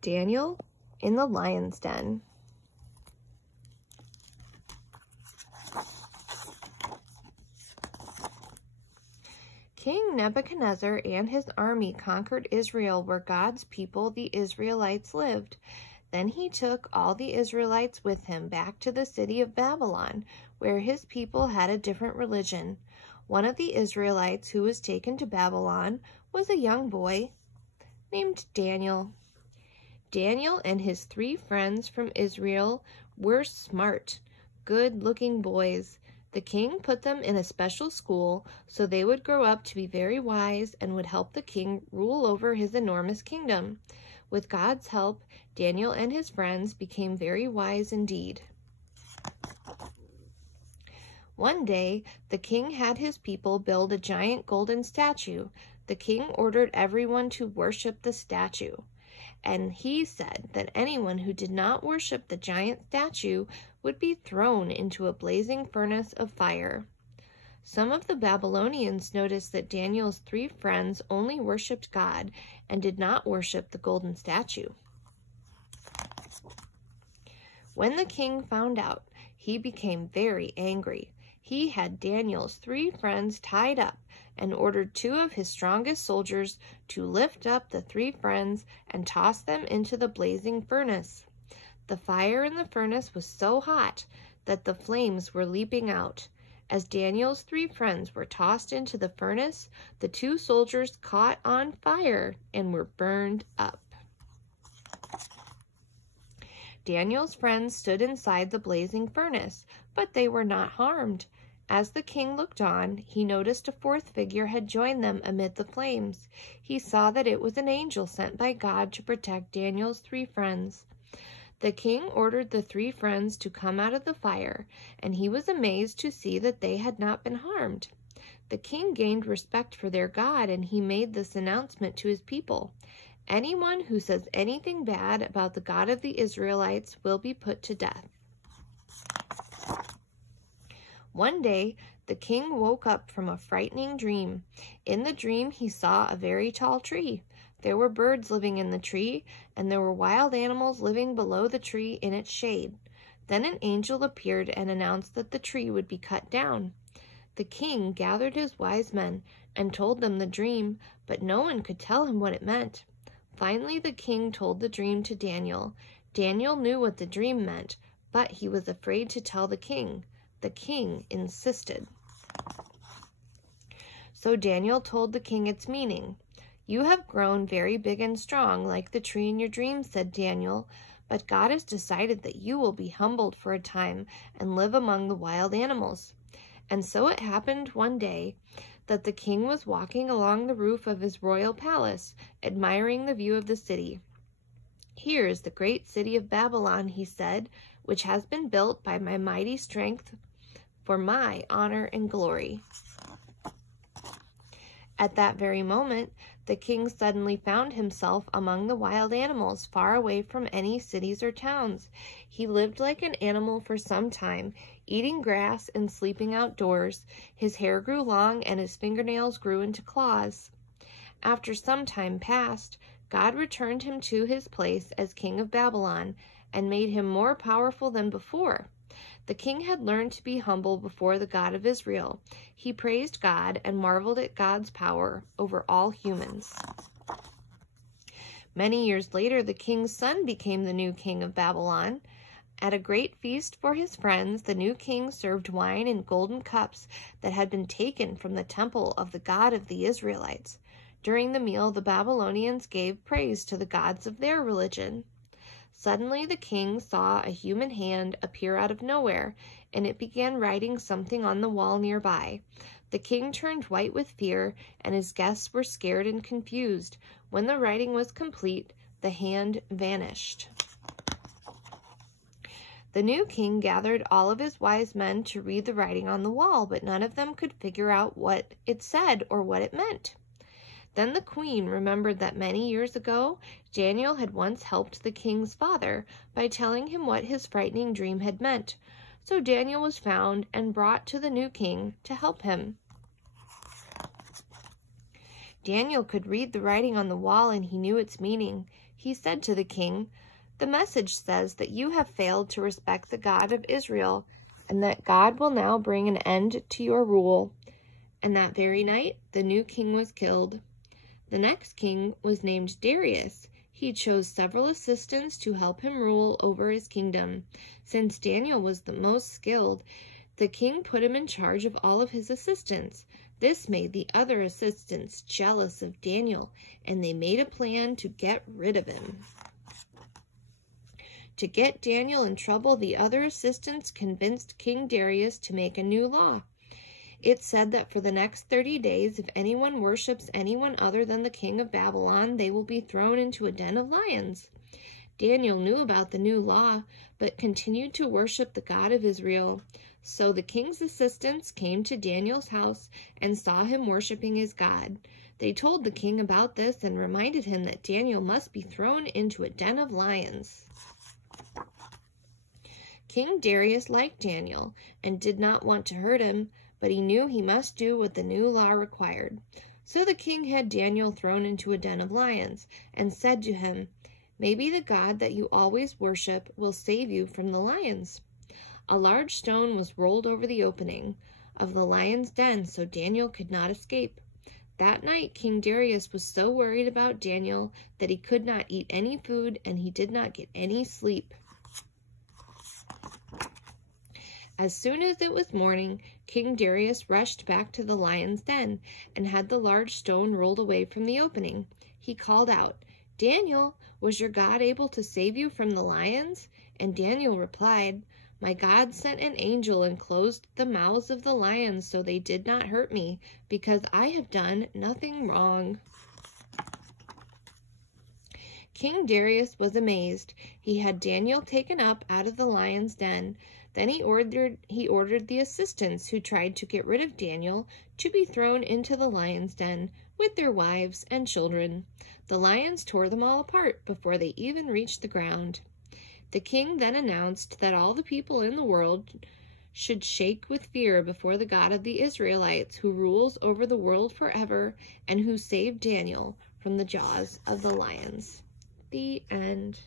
Daniel in the lion's den. King Nebuchadnezzar and his army conquered Israel, where God's people, the Israelites, lived. Then he took all the Israelites with him back to the city of Babylon, where his people had a different religion. One of the Israelites who was taken to Babylon was a young boy named Daniel. Daniel and his 3 friends from Israel were smart, good-looking boys. The king put them in a special school so they would grow up to be very wise and would help the king rule over his enormous kingdom. With God's help, Daniel and his friends became very wise indeed. One day, the king had his people build a giant golden statue. The king ordered everyone to worship the statue, and he said that anyone who did not worship the giant statue would be thrown into a blazing furnace of fire. Some of the Babylonians noticed that Daniel's 3 friends only worshipped God and did not worship the golden statue. When the king found out, he became very angry. He had Daniel's 3 friends tied up and ordered 2 of his strongest soldiers to lift up the 3 friends and toss them into the blazing furnace. The fire in the furnace was so hot that the flames were leaping out. As Daniel's 3 friends were tossed into the furnace, the 2 soldiers caught on fire and were burned up. Daniel's friends stood inside the blazing furnace, but they were not harmed. As the king looked on, he noticed a 4th figure had joined them amid the flames. He saw that it was an angel sent by God to protect Daniel's 3 friends. The king ordered the 3 friends to come out of the fire, and he was amazed to see that they had not been harmed. The king gained respect for their God, and he made this announcement to his people: anyone who says anything bad about the God of the Israelites will be put to death. One day, the king woke up from a frightening dream. In the dream, he saw a very tall tree. There were birds living in the tree, and there were wild animals living below the tree in its shade. Then an angel appeared and announced that the tree would be cut down. The king gathered his wise men and told them the dream, but no one could tell him what it meant. Finally, the king told the dream to Daniel. Daniel knew what the dream meant, but he was afraid to tell the king. The king insisted. So Daniel told the king its meaning. "You have grown very big and strong, like the tree in your dream," said Daniel, "but God has decided that you will be humbled for a time and live among the wild animals." And so it happened one day that the king was walking along the roof of his royal palace, admiring the view of the city. "Here is the great city of Babylon," he said, "which has been built by my mighty strength for my honor and glory." At that very moment, the king suddenly found himself among the wild animals, far away from any cities or towns. He lived like an animal for some time, eating grass and sleeping outdoors. His hair grew long and his fingernails grew into claws. After some time passed, God returned him to his place as king of Babylon and made him more powerful than before. The king had learned to be humble before the God of Israel. He praised God and marveled at God's power over all humans. Many years later, the king's son became the new king of Babylon. At a great feast for his friends, the new king served wine in golden cups that had been taken from the temple of the God of the Israelites. During the meal, the Babylonians gave praise to the gods of their religion. Suddenly the king saw a human hand appear out of nowhere, and it began writing something on the wall nearby. The king turned white with fear, and his guests were scared and confused. When the writing was complete, the hand vanished. The new king gathered all of his wise men to read the writing on the wall, but none of them could figure out what it said or what it meant. Then the queen remembered that many years ago, Daniel had once helped the king's father by telling him what his frightening dream had meant. So Daniel was found and brought to the new king to help him. Daniel could read the writing on the wall, and he knew its meaning. He said to the king, "The message says that you have failed to respect the God of Israel, and that God will now bring an end to your rule." And that very night, the new king was killed. The next king was named Darius. He chose several assistants to help him rule over his kingdom. Since Daniel was the most skilled, the king put him in charge of all of his assistants. This made the other assistants jealous of Daniel, and they made a plan to get rid of him. To get Daniel in trouble, the other assistants convinced King Darius to make a new law. It said that for the next 30 days, if anyone worships anyone other than the king of Babylon, they will be thrown into a den of lions. Daniel knew about the new law, but continued to worship the God of Israel. So the king's assistants came to Daniel's house and saw him worshiping his God. They told the king about this and reminded him that Daniel must be thrown into a den of lions. King Darius liked Daniel and did not want to hurt him, but he knew he must do what the new law required. So the king had Daniel thrown into a den of lions and said to him, "Maybe the God that you always worship will save you from the lions." A large stone was rolled over the opening of the lion's den so Daniel could not escape. That night, King Darius was so worried about Daniel that he could not eat any food and he did not get any sleep. As soon as it was morning, King Darius rushed back to the lion's den and had the large stone rolled away from the opening. He called out, "Daniel, was your God able to save you from the lions?" And Daniel replied, "My God sent an angel and closed the mouths of the lions so they did not hurt me, because I have done nothing wrong." King Darius was amazed. He had Daniel taken up out of the lion's den. Then he ordered the assistants who tried to get rid of Daniel to be thrown into the lion's den with their wives and children. The lions tore them all apart before they even reached the ground. The king then announced that all the people in the world should shake with fear before the God of the Israelites, who rules over the world forever and who saved Daniel from the jaws of the lions. The end.